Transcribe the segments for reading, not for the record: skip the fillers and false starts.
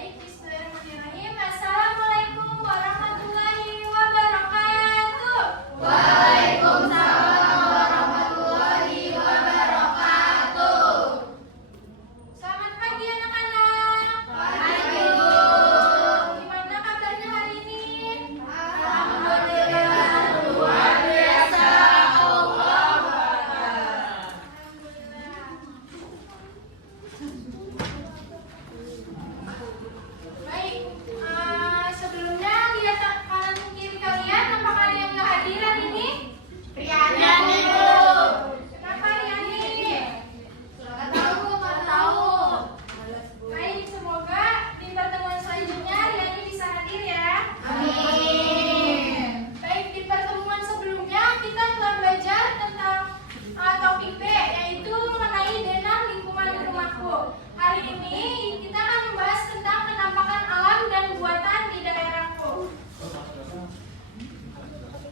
Baik, bismillahirrahmanirrahim. Assalamualaikum warahmatullahi wabarakatuh. Waalaikumsalam warahmatullahi wabarakatuh. Selamat pagi anak-anak. Pagi, Bu. Gimana kabarnya hari ini? Alhamdulillah, luar biasa. Allah Akbar. Baik, sebelumnya lihat kanan kiri kalian, apakah ada yang nggak hadir hari ini? Riani, Bu. Kenapa Riani? Nggak tahu. Baik, semoga di pertemuan selanjutnya Riani bisa hadir ya. Amin. Baik, di pertemuan sebelumnya kita telah belajar tentang topik B, yaitu mengenai denah lingkungan rumahku. Hari ini kita akan membahas tentang penampakan alam dan buatan di daerahku.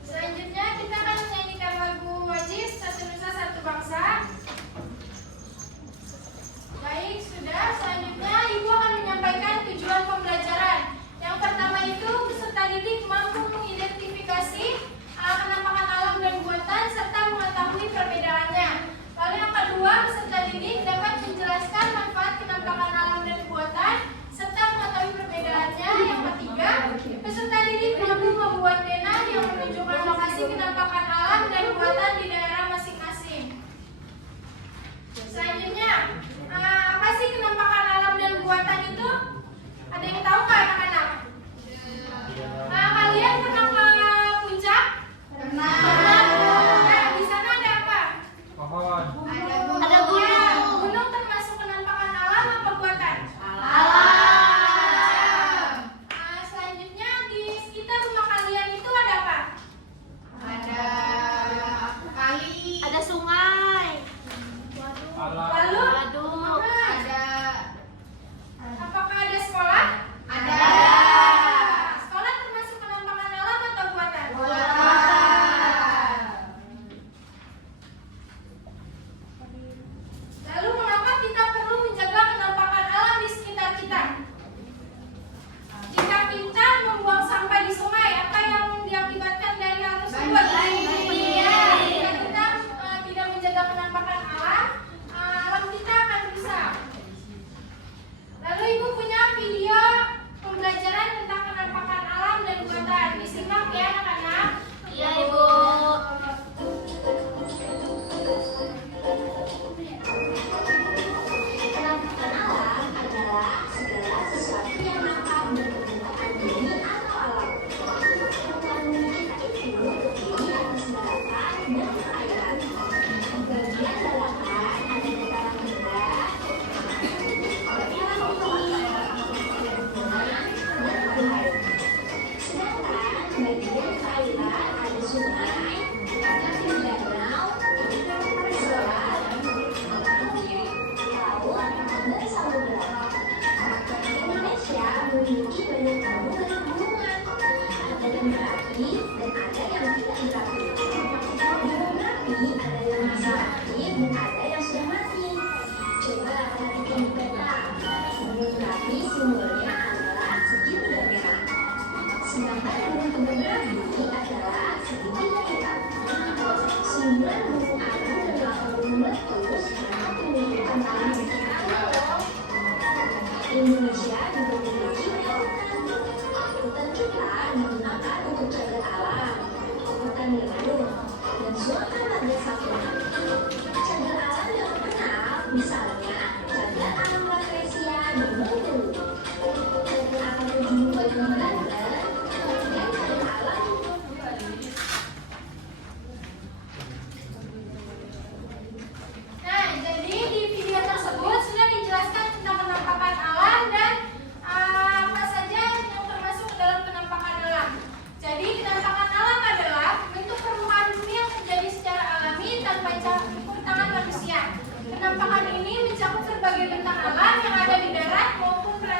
Selanjutnya kita akan menyanyikan lagu wajib Satu Nusa Satu Bangsa. Baik, sudah. Selanjutnya Ibu akan menyampaikan tujuan pembelajaran. Yang pertama itu peserta didik mampu mengidentifikasi penampakan alam dan buatan serta mengetahui perbedaannya. Lalu yang kedua, peserta didik dapat menjelaskan manfaat penampakan alam dan buatan serta mengetahui perbedaannya. Yang ketiga, peserta didik mampu membuat denah yang menunjukkan lokasi penampakan alam dan buatan di daerah masing-masing. Selanjutnya, apa sih penampakan alam dan buatan itu? Ada yang tahu nggak anak-anak? Kalian pernah ke puncak? Nah, di sana ada apa? Pohon. Ada gunung. Gunung termasuk penampakan alam apa buatan? Alam. Selanjutnya di sekitar rumah kalian itu ada apa? Ada kali. Ada sungai. Alam. Lalu? Waduk. Ada. Apakah ada sekolah? Ada. Sekolah termasuk penampakan alam atau buatan? Buatan. Lalu mengapa kita perlu menjaga penampakan alam di sekitar kita? Jika kita membuang sampah di sungai, apa yang diakibatkan dari hal tersebut? Banjir. Jika kita tidak menjaga penampakan alam, alam kita akan rusak. Lalu Ibu punya video pembelajaran tentang penampakan alam dan buatan. Disimak ya anak-anak. Iya, Ibu. Penampakan alam adalah segala sesuatu yang nampak berbentukan bumi atau alam. Penampakan bumi kita itu terdiri atas daratan dan perairan. Bagian daratan ada dataran rendah, dataran tinggi, perkebunan, dan lain-lain. Sedangkan bagian perairan ada sungai, danau, selat, laut, dan samudera. Indonesia memiliki banyak gunungan. Ada yang berapi dan ada yang tidak berapi. Gunung berapi ada yang masih aktif dan ada yang sudah mati. Coba perhatikan di peta. Gunung berapi simbolnya adalah segitiga merah. Sedangkan gunung kembang berapi adalah segitiga hitam. 9 gunung agung dan 8 gunung meletus sangat menunjukkan alam sekitar loh. Indonesia juga memiliki banyak hutan. Hutan kita digunakan untuk jaga alam, hutan lindung, dan suaka marga satwa. Cagar alam yang terkenal misalnya cagar alam Rafflesia di Bengkulu, cagar alam Ujung Banten, dan cagar alam Nah, jadi di video tersebut sudah dijelaskan tentang penampakan alam dan apa saja yang termasuk ke dalam penampakan alam. Jadi penampakan alam adalah bentuk permukaan bumi yang terjadi secara alami tanpa campur tangan manusia. Penampakan ini mencakup berbagai bentang alam yang ada di darat maupun perairan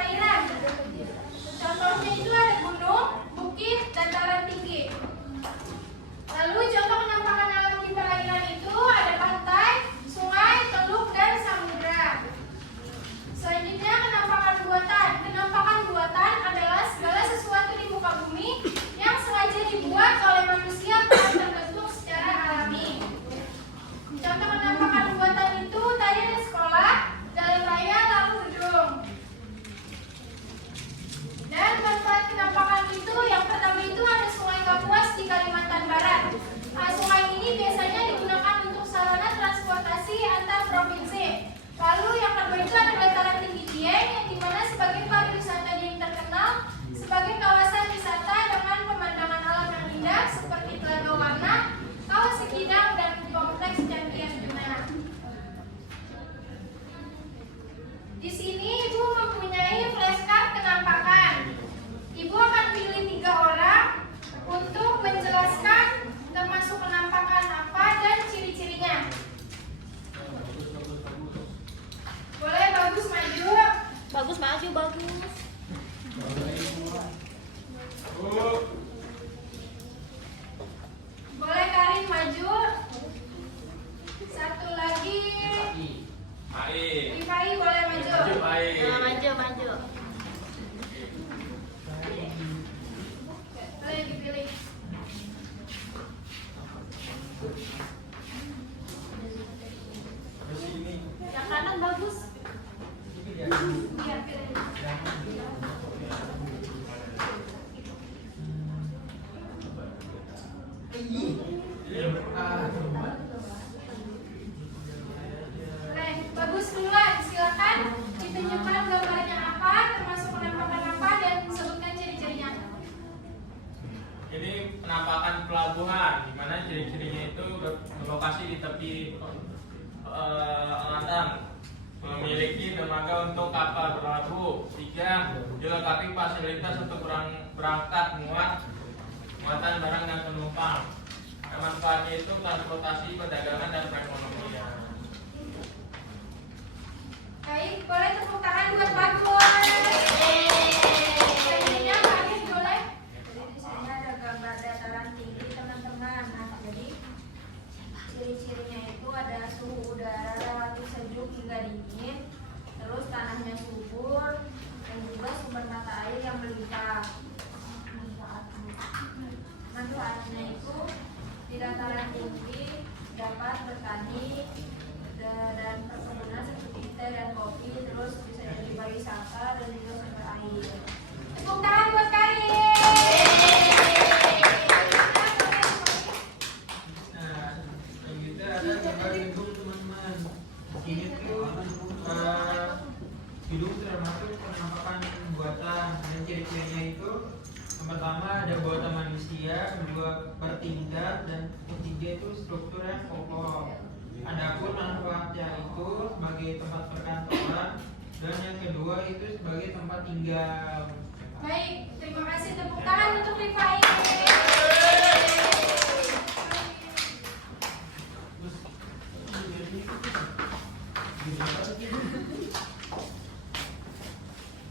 Maju bagus. Boleh Karin maju. Satu lagi. Rifai boleh maju. Nah, maju. Boleh dipilih. Yang kanan bagus. Biar pilih. Boleh, bagus duluan. Silakan ditunjukkan gambarnya apa, termasuk penampakan apa, dan sebutkan ciri-cirinya. Ini penampakan pelabuhan, di mana ciri-cirinya itu berlokasi di tepi Landang, memiliki dermaga untuk kapal berlabuh. 3. Dilengkapi fasilitas untuk berangkat muatan barang dan penumpang. Manfaatnya itu transportasi, perdagangan, dan perekonomian. Baik, boleh tepuk tangan buat bagus. Ciri-cirinya bagus boleh. Jadi di sini ada gambar dataran tinggi teman-teman. Nah, jadi ciri-cirinya itu ada suhu udara relatif sejuk hingga dingin, terus tanahnya subur, dan juga sumber mata air yang melimpah. Manfaatnya itu di dataran tinggi dapat bertani dan perkebunan seperti teh dan kopi, terus bisa jadi pariwisata dan juga sumber air. Tepuk tangan buat Karin. Nah, kita ada gambar gedung teman-teman. Ini tuh gedung termasuk penampakan buatan. Dan ciri-cirinya itu yang pertama ada buatan manusia, kedua bertingkat, dan ketiga itu struktur yang kokoh. Adapun manfaatnya itu sebagai tempat perkantoran, dan yang kedua itu sebagai tempat tinggal. Baik, terima kasih. Tepuk tangan untuk Rifai.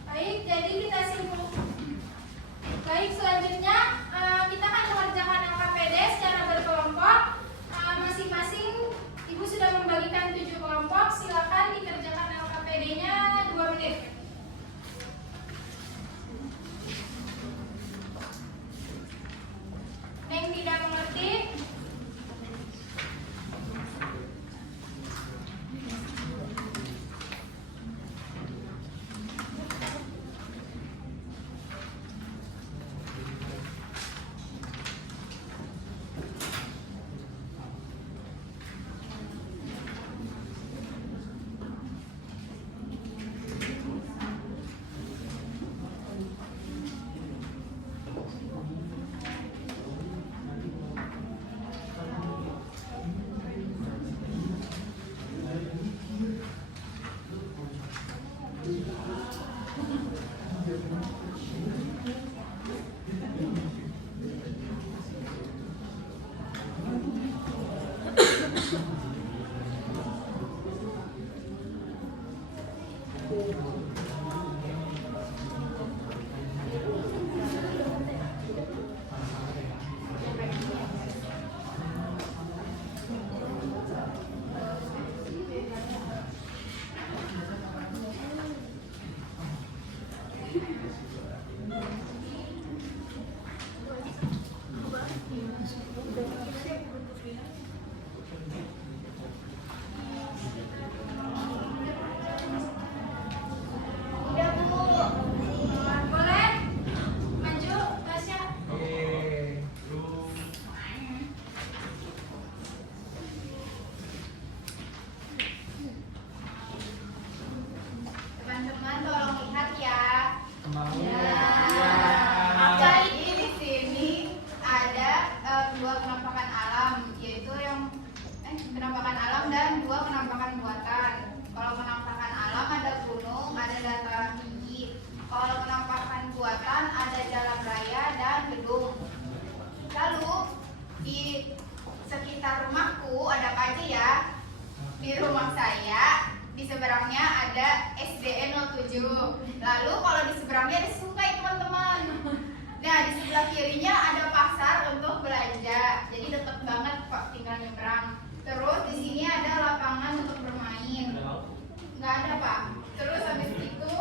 Baik, jadi kita simpulkan. Baik, selanjutnya kita akan mengerjakan LKPD secara berkelompok. Masing-masing ibu sudah membagikan 7 kelompok. Silakan dikerjakan LKPD-nya 2 menit. Neng tidak mengerti. Boleh maju, Tasya. Teman-teman tolong lihat ya. Baik. Jadi di sini ada 2 penampakan alam, yaitu yang penampakan alam dan 2 penampakan buatan. Kalau penampakan alam ada gunung, ada dataran tinggi. Kalau penampakan buatan ada jalan raya dan gedung. Lalu di sekitar rumahku ada apa aja ya? Di rumah saya di seberangnya ada SDN 07. Lalu kalau di seberangnya ada sungai teman-teman. Nah di sebelah kirinya ada pasar untuk belanja. Jadi deket banget kok, tinggal nyebrang. Terus di sini ada lapangan untuk bermain. Nggak ada Pak. Terus habis itu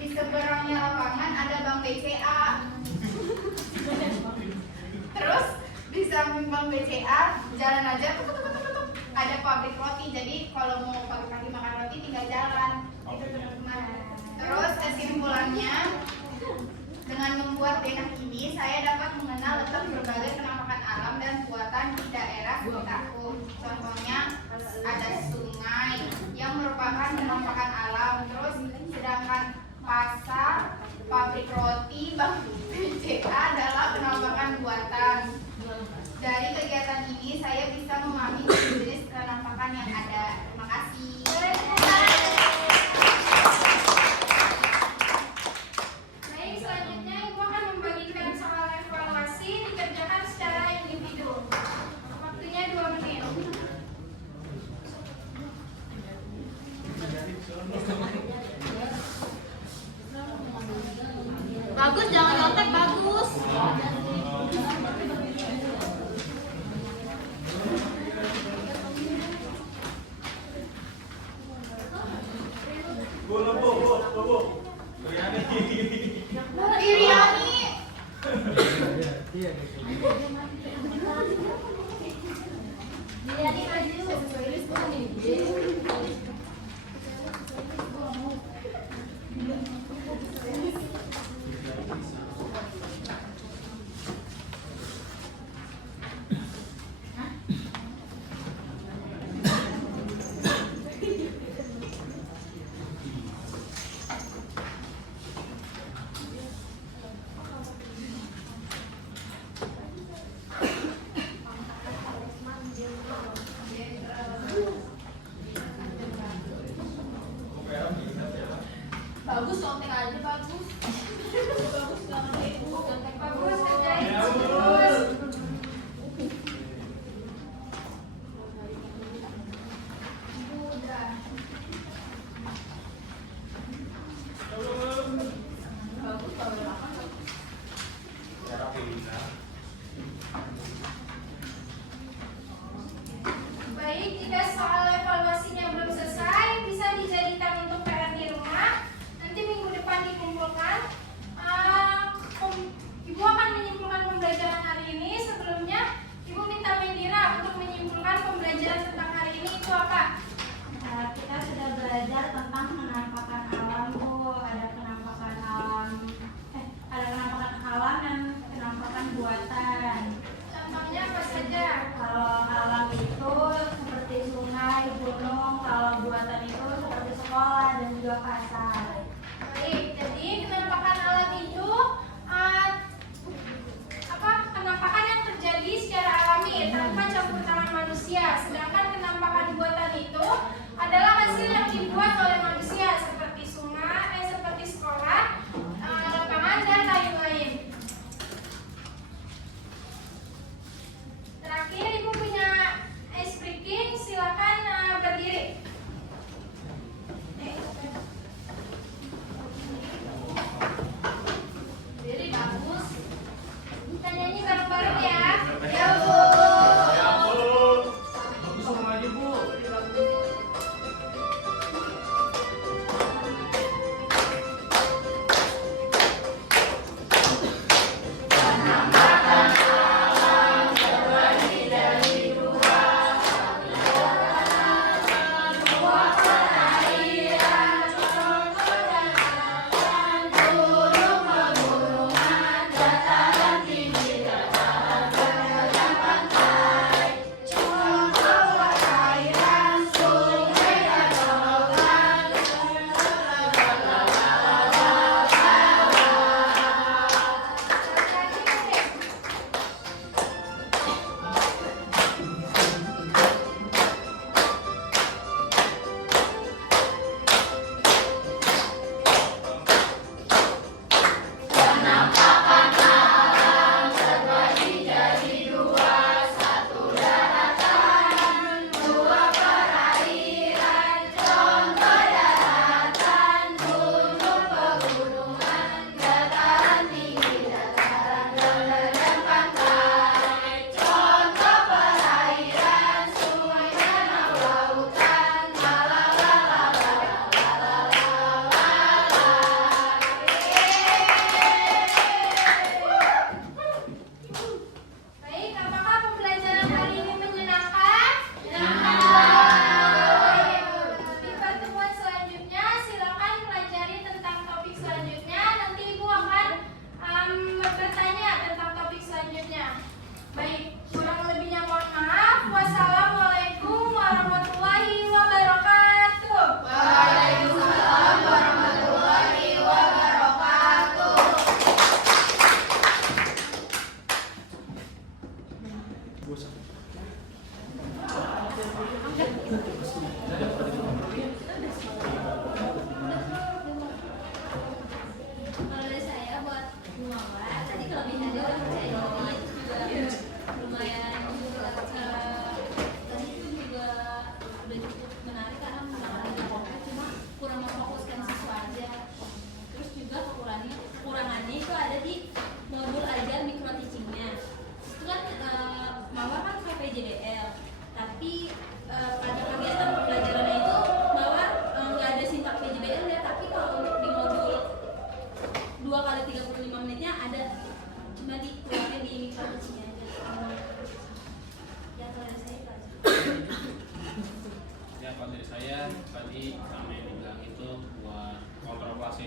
di seberangnya lapangan ada Bank BCA. Terus di samping Bank BCA jalan aja ada pabrik roti. Jadi kalau mau pagi-pagi makan roti tinggal jalan. Itu teman-teman. Terus kesimpulannya, dengan membuat denah ini saya dapat mengenal letak berbagai penampakan alam dan buatan di daerah sekitarku. Contohnya ada sungai yang merupakan penampakan alam. Terus sedangkan pasar, pabrik roti, Bank BCA adalah penampakan buatan. Dari kegiatan ini saya bisa memahami jenis penampakan yang ada. Terima kasih. Baik, selanjutnya Ibu akan membagikan soal evaluasi dikerjakan secara individu. Waktunya 2 menit. Bagus, jangan nyontek, bagus. Iriani. Bagus, nyontek aja bagus. Bagus banget Ibu. Bagus, kerjain terus. Baik, jika soal evaluasinya belum selesai, bisa dijadikan untuk PR di rumah. Nanti minggu depan dikumpulkan.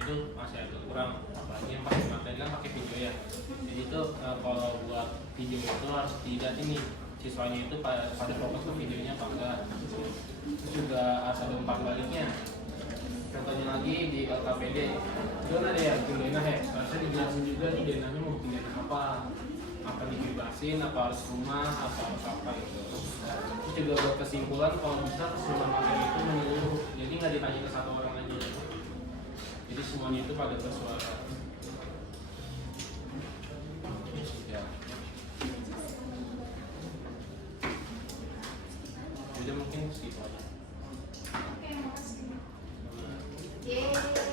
itu masih agak kurang, apalagi yang pakai materi kan pakai video ya. Jadi itu kalau buat video itu harus dilihat ini siswanya itu pada fokus ke videonya apa enggak. Terus juga harus ada umpan baliknya. Contohnya lagi di LKPD itu kan ada ya denah ya, harusnya dijelasin juga nih denahnya mau bikin apa dibebasin, apa harus rumah, apa gitu. Terus juga buat kesimpulan kalau bisa kesimpulan materi itu menyeluruh, jadi nggak ditanya ke satu orang aja. Jadi semuanya itu pada bersuara. Ya. Jadi mungkin segitu aja. Oke, makasih. Yeay.